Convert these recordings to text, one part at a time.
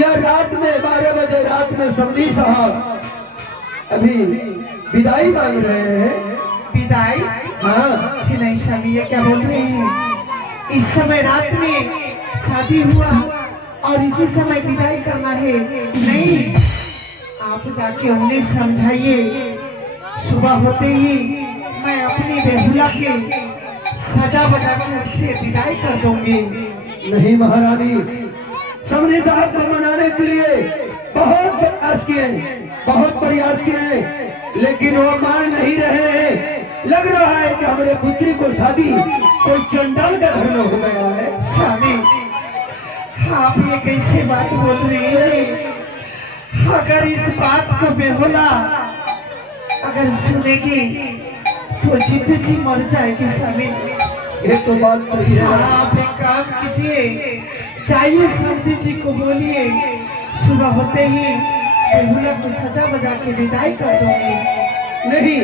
यह रात में 12 बजे रात में समधी साहब अभी विदाई मांग रहे हैं। विदाई? हाँ। कि नहीं स्वामी, ये क्या बोल रहे हैं? इस समय रात में शादी हुआ और इसी समय विदाई करना है? नहीं, आप जाके उन्हें समझाइए। सुबह होते ही मैं अपनी बेहुला के सजा बजाकर उससे विदाई कर दूंगी। नहीं महारानी, समधी साहब को मनाने के लिए बहुत प्रयास किए, बहुत प्रयास किए, लेकिन वो मान नहीं रहे हैं। लग रहा है कि हमारे पुत्री को शादी कोई चंडाल के घर में हो गया है। स्वामी, आप ये कैसे बात बोल रही हैं? अगर इस बात को बेहुला अगर सुनेगी तो जीते जी मर जाएगी। स्वामी, ये तो बात सही है। आप एक काम कीजिए, जाइए समधी जी को बोलिए सुबह होते ही बेहुला को सजा बजा के विदाई कर दूंगी। नहीं,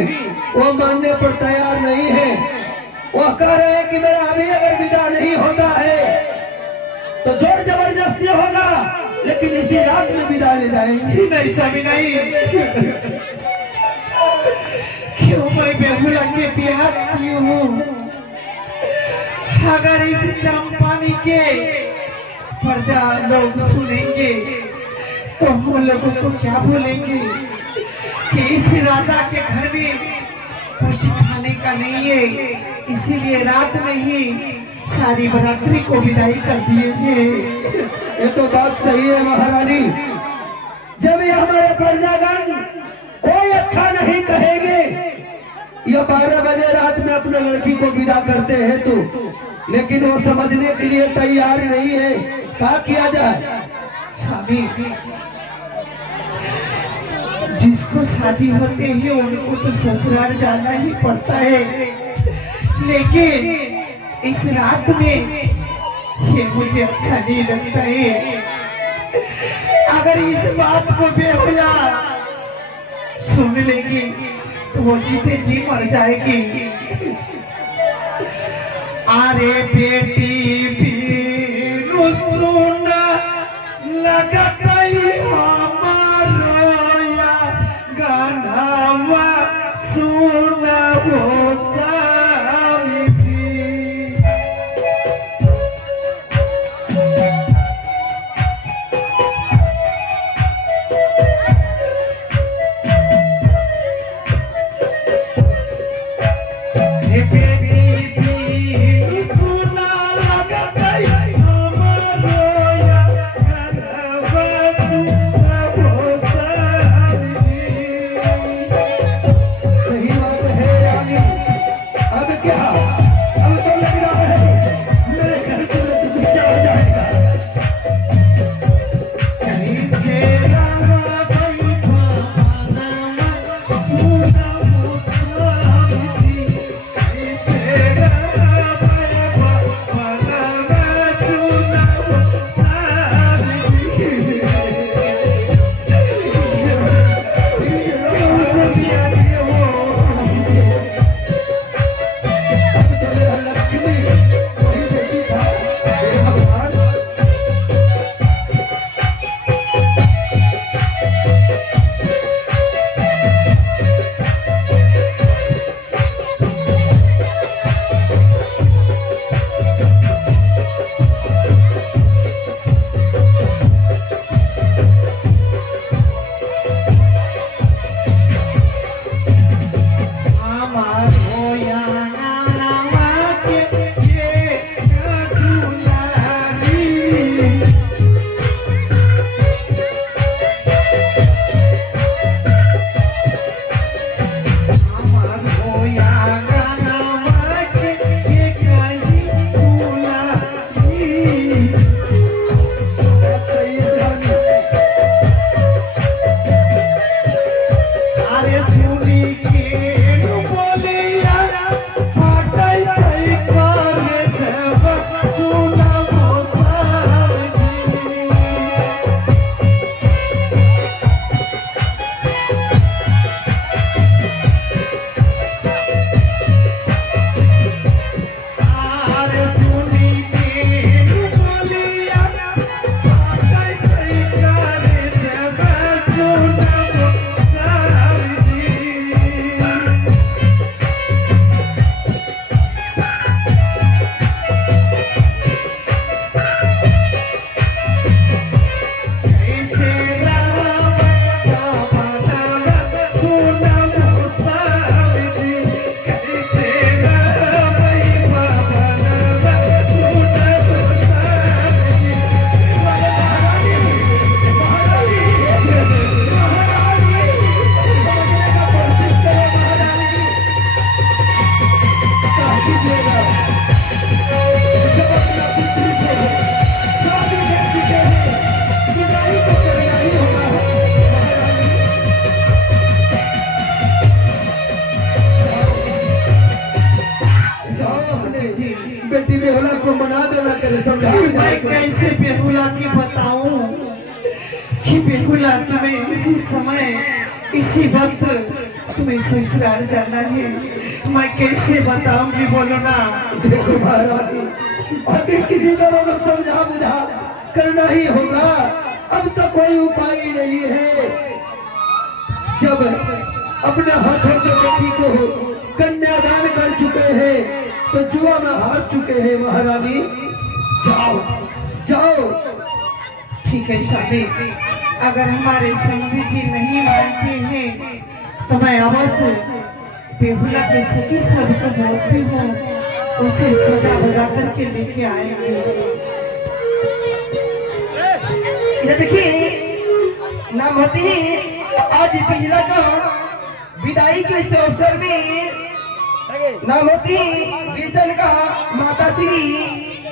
वो मानने पर तैयार नहीं है। वो कह रहे हैं कि मेरा अभी अगर विदा नहीं होता है तो जोर जबरदस्ती होगा, लेकिन इसी रात में विदा ले जाएंगे। नहीं स्वामी, नहीं। क्यों मैं बेहुला के प्यार क्यों हूँ? अगर इस चंपानी के प्रजा लोग सुनेंगे तो हम लोगों को क्या बोलेंगे कि इस राजा के घर में कुछ खाने का नहीं है, इसीलिए रात में ही सारी बरादरी को विदाई कर दिए थे। ये तो बात सही है महारानी। जब ये हमारे प्रजागण कोई अच्छा नहीं कहेंगे, ये 12 बजे रात में अपने लड़की को विदा करते हैं तो, लेकिन वो समझने के लिए तैयार नहीं है। क्या किया जाए? स्वामी, जिसको शादी होते ही उनको तो ससुराल जाना ही पड़ता है, लेकिन इस रात में ये मुझे अच्छा नहीं लगता है। अगर इस बात को बेहुला सुन लेगी तो वो जीते जी मर जाएगी। अरे बेटी भी सुन लगत हमारो या गाना सुन वो सावित्री। कैसे बेहुला की बताऊं कि बेहुला तुम्हें इसी समय इसी वक्त तुम्हें ससुराल जाना है। मैं कैसे बताऊंगी बोलो ना। देखो महारानी, अभी किसी तरह को समझा बुझा करना ही होगा। अब तो कोई उपाय ही नहीं है। जब अपने हाथों से बेटी को कन्यादान कर चुके हैं तो जुआ में हार चुके हैं। महारानी जाओ जाओ। ठीक है शादी, अगर हमारे समधी जी नहीं मानते हैं तो मैं अवश्य बेहुला के सभी सबको बोलती हूँ, उसे सजा बजा करके लेके आएंगे। ये देखिए नाम होती है आज पिछला का विदाई के इस अवसर में नाम होती है बेचन का माता श्री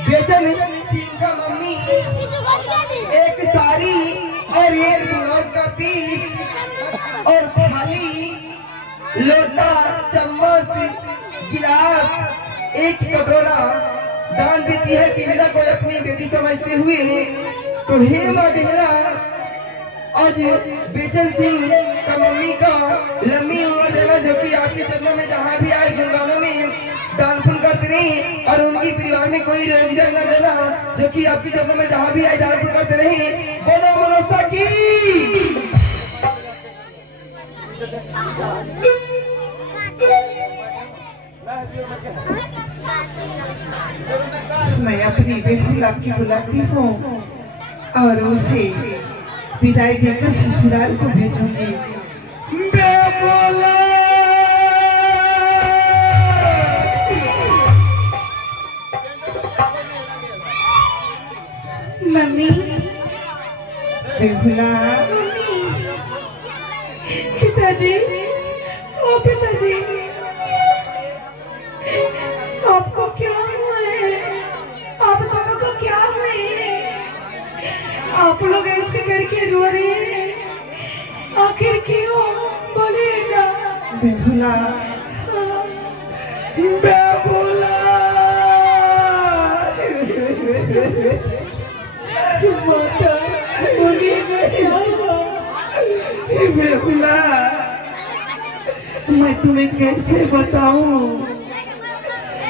बेचन सिंह का मम्मी एक साड़ी और एक ब्लाउज का पीस और थाली लोटा चम्मच गिलास एक कटोरा दान देती है बिहला को अपनी बेटी समझते हुए। तो हे माँ बिहला, आज बेचन सिंह का मम्मी का लंबी उम्र देना, जो कि आपके चरणों में जहाँ भी आए गुणगानों में दान पुण्य करते रहे और उनकी परिवार में कोई रंजिश न देना, जो कि आपके चरणों में जहाँ भी आए दान पुण्य करते रहे। बोलो बोलो सखी। मैं अपनी बेहुला की बुलाती हूँ और उसे विदाई देकर ससुराल को भेजूंगी। बेहुला मम्मी, बेहुला, पिताजी, ओ पिताजी, आपको क्या हुआ है? आप दोनों को क्या हुआ है? आप लोग ऐसे करके रो रहे हैं, आखिर क्यों? बोलिएगा। बेहुला, बेहुला माता, बोलिएगा क्या हुआ? बेहुला, मैं तुम्हें कैसे बताऊं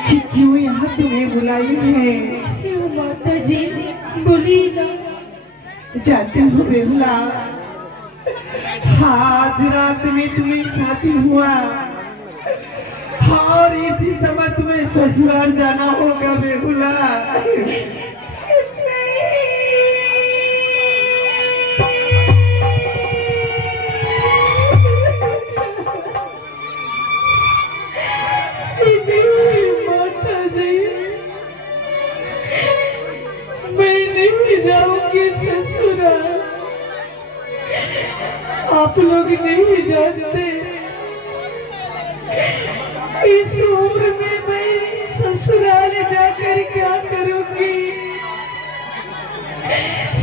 कि क्यों यहाँ तुम्हें बुलाई है। क्यों माता जी, बोलिएगा। जानती हूँ बेहुला, आज रात में तुम्हें शादी हुआ और इसी समय तुम्हें ससुराल जाना होगा बेहुला। माता जी, मैं नहीं जाऊंगी ससुराल। आप लोग नहीं जानते इस उम्र में मैं ससुराल जाकर क्या करूंगी।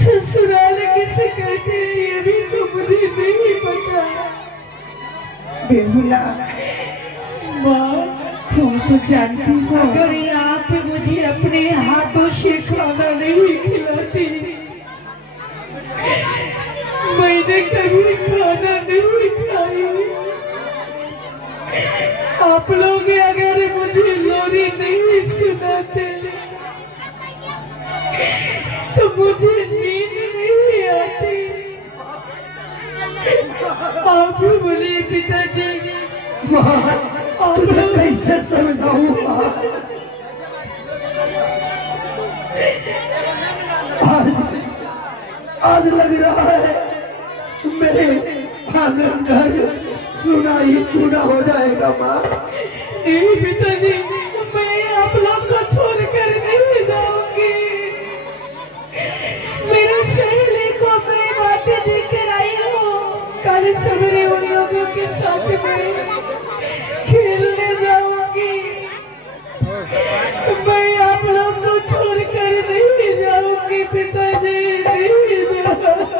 ससुराल किसे कहते हैं ये भी तो मुझे नहीं पता। बेहुला, माँ, तुम तो जानती हो अगर आप मुझे अपने हाथों से खाना नहीं खिलाती, मैंने कभी खाना नहीं खाई। आप लोग अगर मुझे लोरी नहीं सुनाते तो मुझे नींद नहीं आती। आप बोलिए पिताजी, आप लोग कैसे समझाऊंगा? आज लग रहा है मेरे आंगन घर सुना ही सुना हो जाएगा। माँ, नहीं पिताजी, मैं आप लोग को छोड़कर नहीं जाऊंगी। मेरे सहेली को मैं बातें देकर आई हूँ, कल सवेरे उन लोगों के साथ मैं खेलने जाऊंगी। मैं आप लोग को छोड़कर नहीं जाऊंगी पिताजी, नहीं जाऊंगी।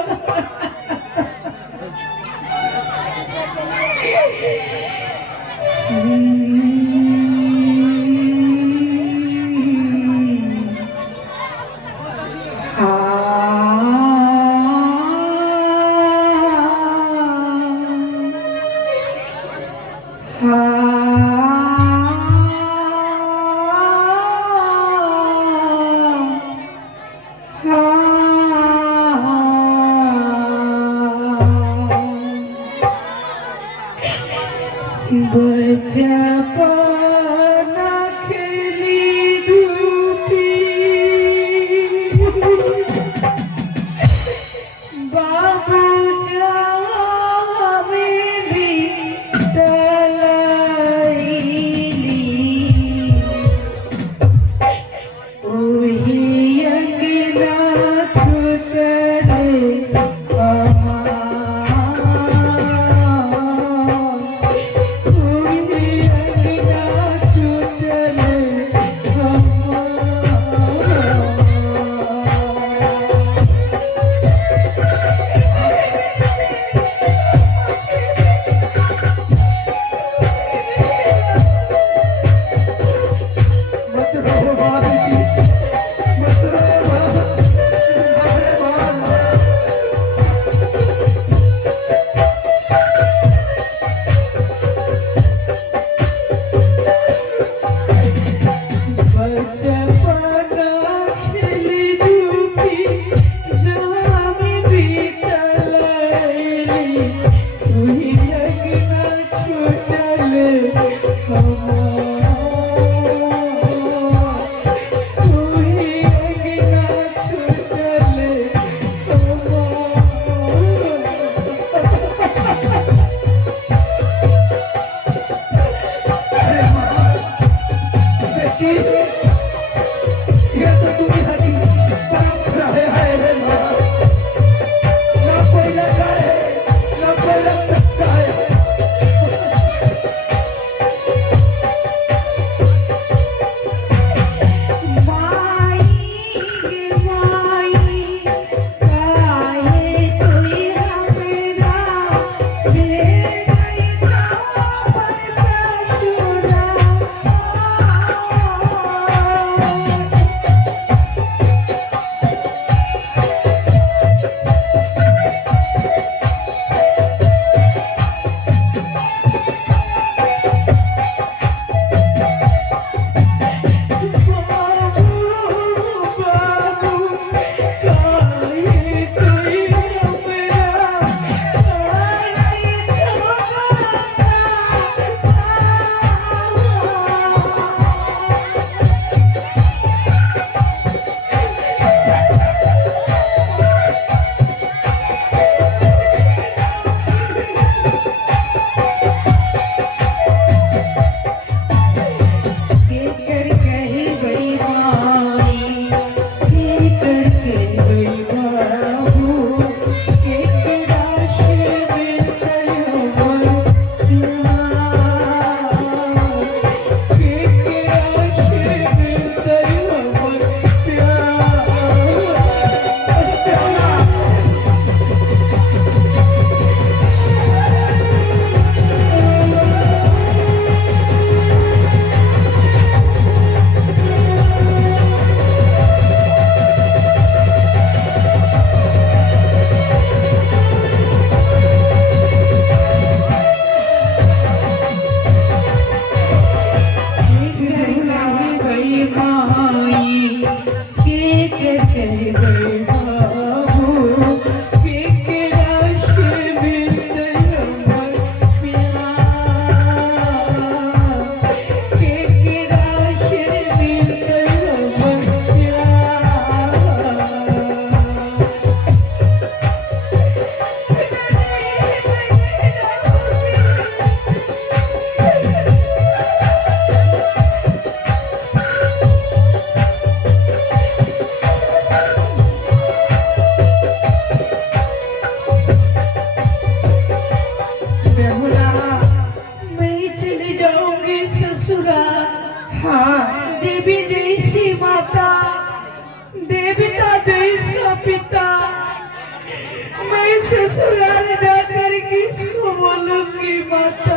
ससुराल जाकर किसको बोलूंगी माता?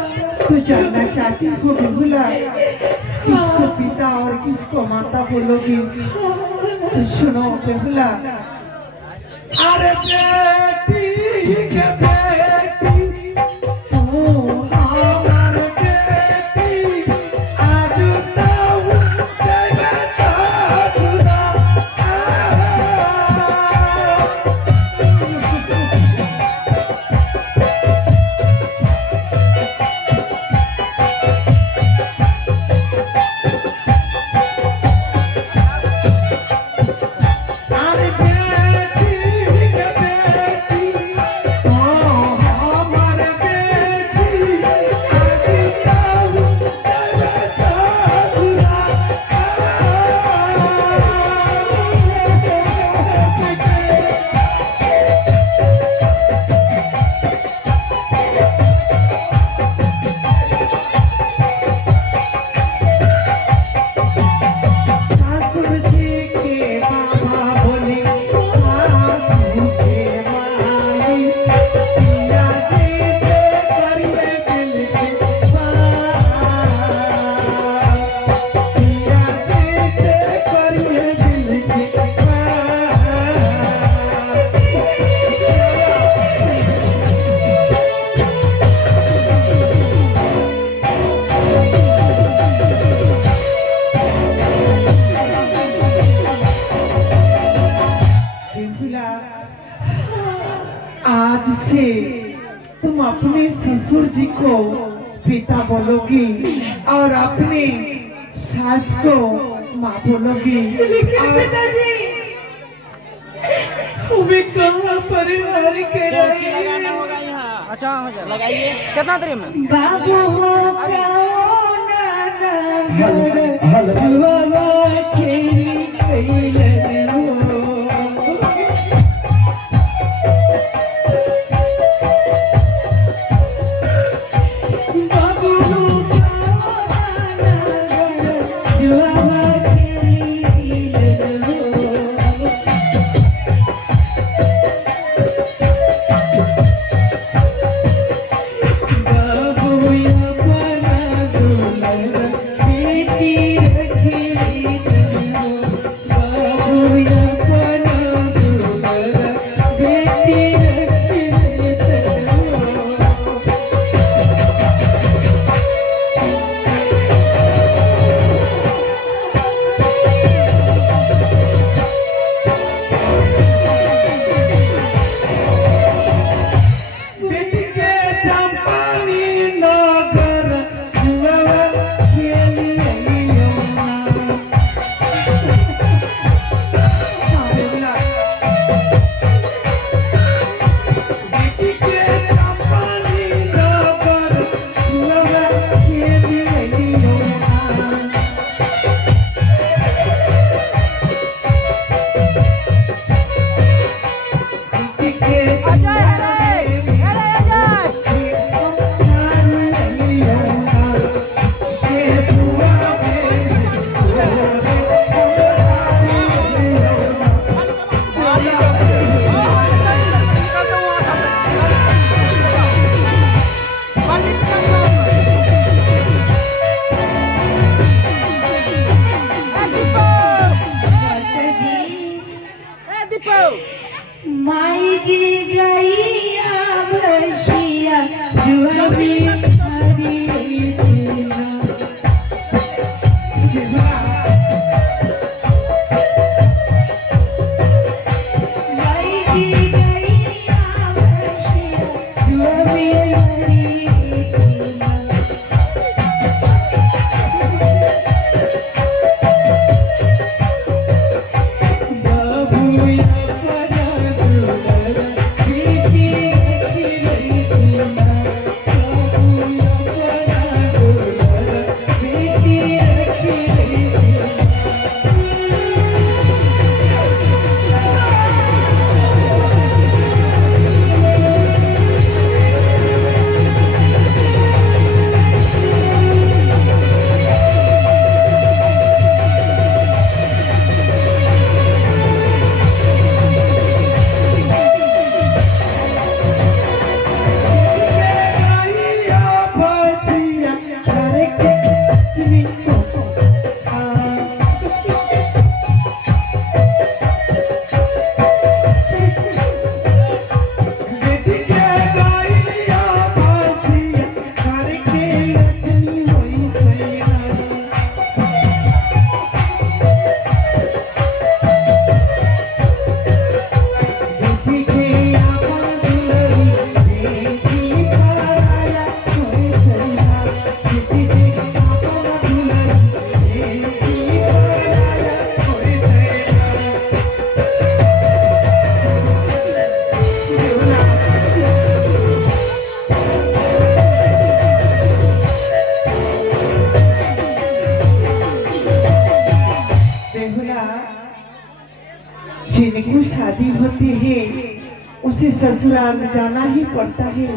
तू जानना चाहती हो बेहुला किसको पिता और किसको माता बोलोगी? तो सुनो बेहुला, अरे बेटी के बेटी ओ हमार बेटी आज तो जगता जुदा अरे बेटी के बेटी ओ आज से तुम अपने ससुर जी को पिता बोलोगी और अपने सास को माँ बोलोगी। लेकिन पिताजी हमें कहाँ परिवार के लगाना होगा यहाँ। अच्छा हो जाए लगाइए कितना देर में बाबू हो माई की गैया भैया जुआरी हरी माई की गैया भैया जुआरी हरी जिनको शादी होती है उसे ससुराल जाना ही पड़ता है,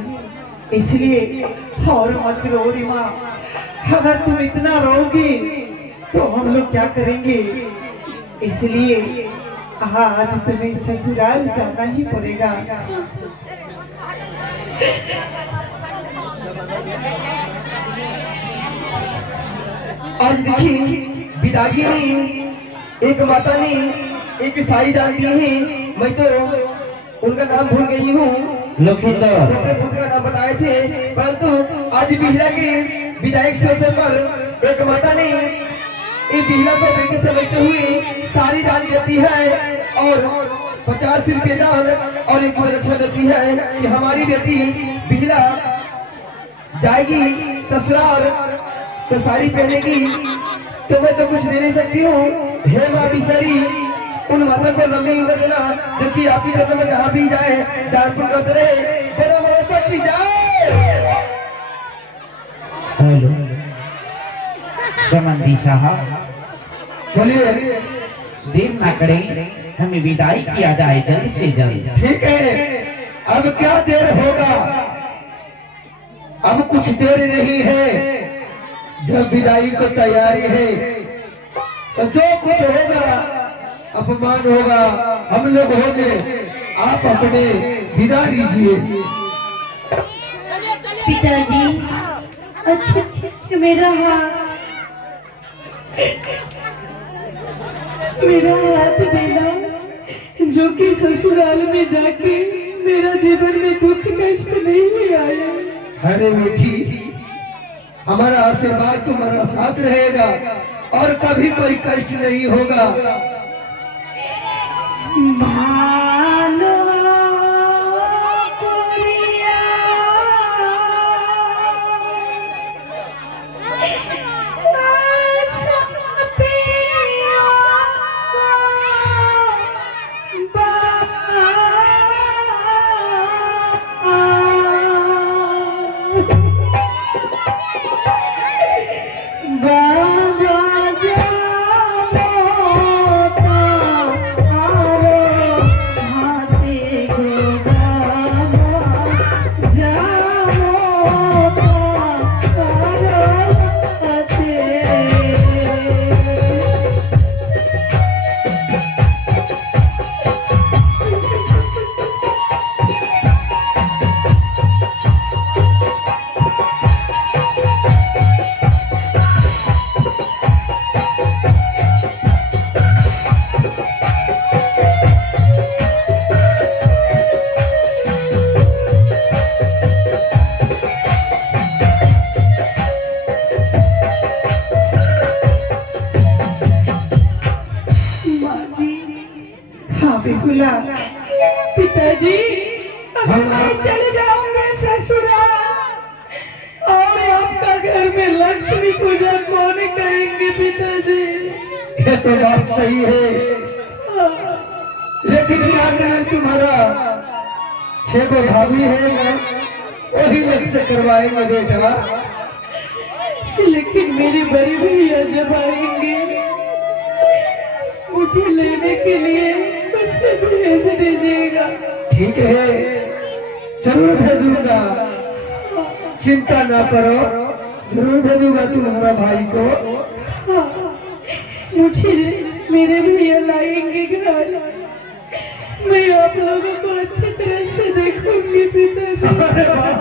इसलिए और मत रो री माँ। अगर तुम इतना रोगी तो हम लोग क्या करेंगे, इसलिए आज तुम्हें ससुराल जाना ही पड़ेगा। आज देखिए विदागी में एक माता ने एक साई डाल दी है, मैं तो उनका नाम भूल गई हूँ, अपने पुत्र का नाम बताए थे, परंतु आज बिहला के विदायक के अवसर पर एक माता ने इस बिहला को बेटी समझते हुए साड़ी डाल देती है और 50 रुपये दान और एक रक्षा देती है कि हमारी बेटी बिहला जाएगी ससुराल तो साड़ी पहनेगी, तो मैं तो कुछ दे नहीं सकती हूँ। हे माँ बिसरी, उन माता को लंबी उम्र देना जो कि आपकी जगह में जहाँ भी जाए दानपुर करते रहे, तेरा भरोसा की जाए। हेलो जमंदी साहब, बोलिए। देर ना करें, हमें विदाई किया जाए जल्द से जल्द। ठीक है, अब क्या देर होगा, अब कुछ देर नहीं है। जब विदाई को तैयारी है तो जो कुछ होगा अपमान होगा, हम लोग होंगे, आप अपने विदा लीजिए। पिताजी, अच्छा मेरा हाथ देना, जो कि ससुराल में जाके मेरा जीवन में दुख कष्ट नहीं आया। अरे बेटी, हमारा आशीर्वाद तुम्हारा साथ रहेगा और कभी कोई कष्ट नहीं होगा। भालो कोरिया, बिल्कुला पिताजी, अब मैं चले जाऊंगा ससुराल और आपका घर में लक्ष्मी पूजा कौन करेंगे पिताजी? ये तो बात सही है, लेकिन क्या करें, तुम्हारा 6 को भाभी है ना, वही लग से करवाएंगे बेटा। लेकिन मेरी बड़ी भैया जब आएंगे मुझे लेने के लिए मुझसे भेज दीजिएगा। ठीक है, जरूर भेजूंगा, चिंता ना करो, जरूर भेजूंगा तुम्हारा भाई को। मुझे मेरे भैया लाएंगे घर, मैं आप लोगों को अच्छी तरह से देखूंगी पिताजी। अरे वाह,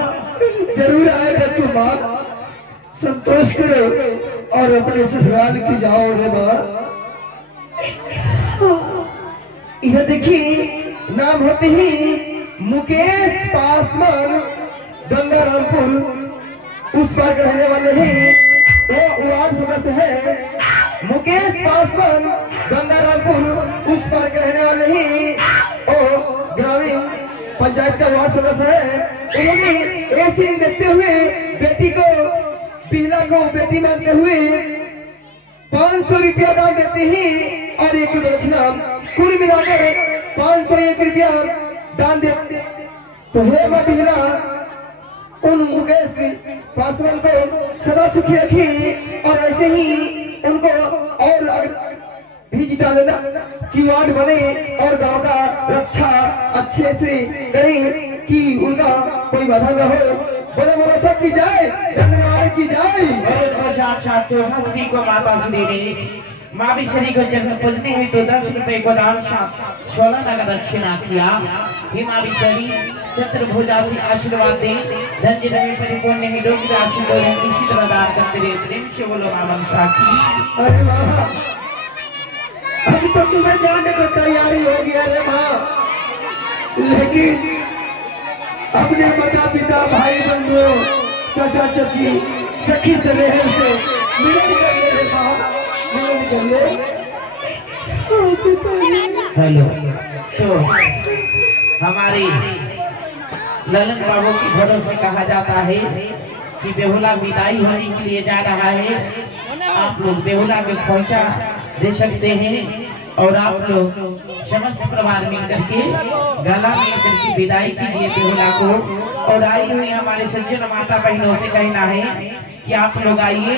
जरूर आएगा तुम माँ, संतोष करो और अपने ससुराल की जाओ रे माँ। यह देखिए, नाम होते ही मुकेश पासवान, गंगारामपुर उस पार के रहने वाले हैं। वो वार्ड सदस्य है मुकेश पासवान, गंगारामपुर उस पार के रहने वाले हैं। वो ग्रामीण पंचायत का वार्ड सदस्य है। उन्होंने ये सीन देखते हुए बेटी को, पीला को बेटी मानते हुए 500 रुपया दान देते हैं और 1 रुपया दक्षिणा, कुल मिलाकर 501 रुपया दान देते। तो हे माँ बिहला, उन मुकेश पासवान को सदा सुखी रखी और ऐसे ही उनको और भी जिता देना कि वार्ड बने और गांव का रक्षा अच्छे से करें कि उनका कोई बाधा न हो। बोले भरोसा की जाए, धन्यवाद की जाए। साक्षात श्री को माता श्री ने माँ विश्वरी को जन्म पूजने हुई तो 10 रुपए को दान 16 नगद दक्षिणा किया। हे माँ विश्वरी चतुर्भुजा से आशीर्वाद दे, धन में परिपूर्ण ही लोग आशीर्वाद इसी तरह दान करते रहे। प्रेम से बोलो माँ मनसा की। अरे वाह, अभी तो तुम्हें जाने को तैयारी हो गया रे माँ, लेकिन अपने माता पिता भाई बंधु चाचा चाची सखी सलेह से मिलन कर ले रे माँ, मिलन कर ले। हेलो तो हमारे ललन बाबू की भरोसे कहा जाता है कि बेहुला विदाई होने के लिए जा रहा है। आप लोग बेहुला के खोइचा दे सकते हैं और आप लोग समस्त परिवार मिलकर के गला मिलकर के विदाई कीजिए बेहुला को। और आई हुई हमारे सज्जन माता बहनों से कहना है कि आप लोग आइए,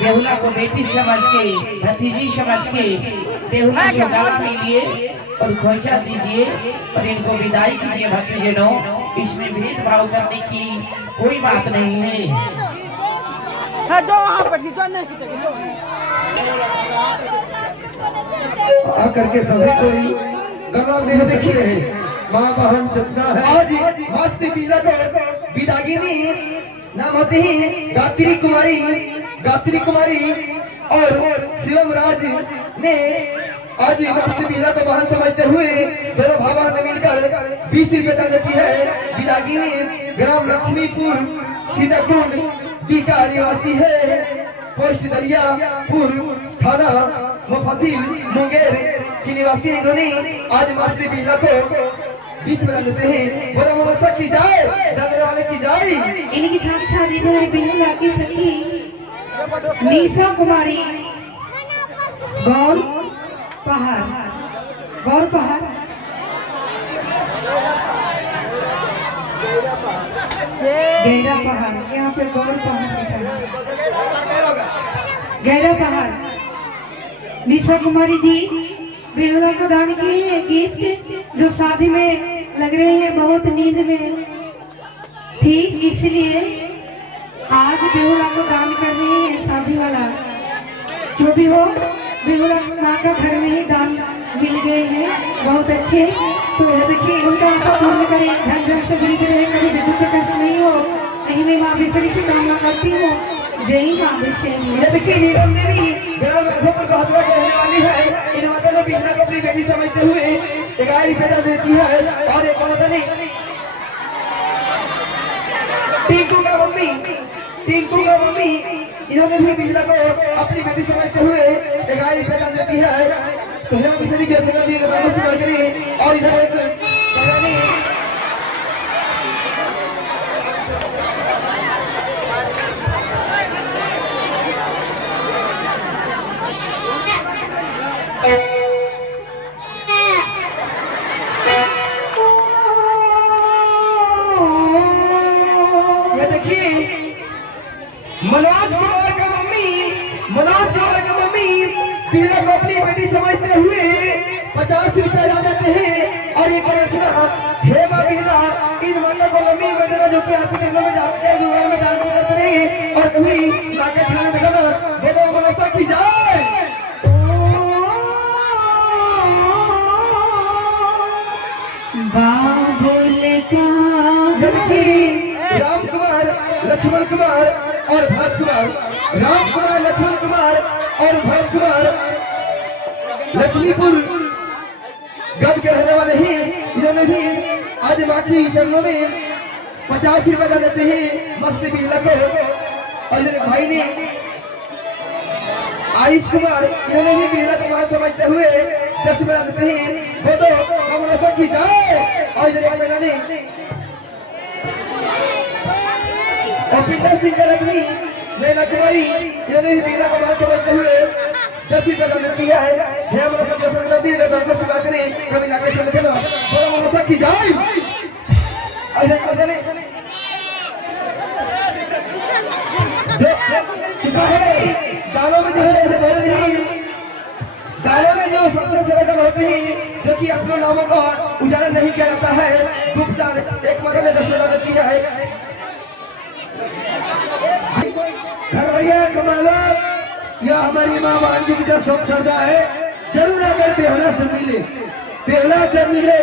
बेहुला को बेटी समझ के, भतीजी समझ के बेहुला को गला मिलिए और खोइचा दीजिए और इनको विदाई कीजिए भक्तजनों। इसमें भेदभाव करने की कोई बात नहीं है। जो वहाँ पर जो नहीं आकर के सभी कोई गला में देखिए माँ बहन जितना है। आज मस्त तिलक विदागिनी नाम होती है गायत्री कुमारी और शिवम राज ने आज मस्त तिलक को बहन समझते हुए दोनों भावा ने मिलकर 20 रुपए देती है। विदागिनी ग्राम लक्ष्मीपुर सीताकुंड दीका निवासी है। पोस्ट दरियापुर थाना मुफस्सिल मुंगेर की निवासी इन्होंने आज मस्त तिलक को 20 रुपए देते हैं। बोला ममसा की जाए, दादरे वाले की जाए। इनकी साथ शादी है बेहुला की सखी निशा कुमारी गौर पहाड़ गहरा पहाड़, यहाँ पे गौर पहाड़ लिखा है, गहरा पहाड़। निशा कुमारी जी बेहुला को दान किए हैं गिफ्ट जो शादी में लग रहे हैं, बहुत नींद में थी इसलिए आज बेहुला को दान कर रहे हैं। शादी वाला जो भी हो, बेहुला माँ का घर में ही दान मिल गए हैं, बहुत अच्छे। तो देखिए उनका आशा पूर्ण करें, धन धन से जुड़ी रहे, कभी विद्युत का कष्ट नहीं हो। कहीं मैं माँ विश्वरी से कामना करती हूँ। जय माँ विश्वरी। ये देखिए नीलम देवी ग्राम रघुपुर का हथुआ के रहने वाली है। इन माता ने बिना को अपनी बेटी समझते हुए 11 रुपया देती है। और एक माता ने टिंकू का मम्मी इन्होंने भी बिजला को अपनी बेटी समझते हुए 11 रुपया देती है। तो हम किसी के संग दिए नमस्कार करें। और इधर एक बगानी ये देखिए मनोज कुमार का मम्मी पीला को अपनी बेटी समझते हुए 50 रुपए ला देते हैं। और ये करछना हे माँ पीला इन माता को मम्मी वगैरह जो कि आपके चरणों में जाते हैं, गुरुवार में दान करते रहिए और कभी लाके छाने में गना दे दो मनसा की जाए। राम कुमार लक्ष्मण कुमार और भरत कुमार, राम कुमार लक्ष्मण कुमार और भरत कुमार लक्ष्मीपुर गढ़ के रहने वाले हैं। इन्होंने भी आज बाकी चरणों में 50 रुपए देते हैं मस्ती भी लगे। और मेरे भाई ने आयुष कुमार, इन्होंने भी बिरला कुमार समझते हुए 10 रुपए देते हैं। वो तो हम ऐसा की जाए। और इधर एक महिला ने और पिंडा सिंह का रखनी नैना कुमारी, इन्होंने भी बिरला कुमार समझते हुए 10 रुपए देती है। हम लोग जो संगति है दर्शक सेवा करें, कभी नाके चले चलो थोड़ा मौसा की जाए। अरे अरे दालों में जो है ऐसे बोल नहीं, दालों में जो सबसे सरल होते हैं जो कि अपने नामों का उजाला नहीं किया जाता है, गुप्त एक मदद में दशहरा देती है। घर भैया कमाला यह हमारी माँ वाणी जी का शौक सौदा है। जरूर अगर बेहुला से मिले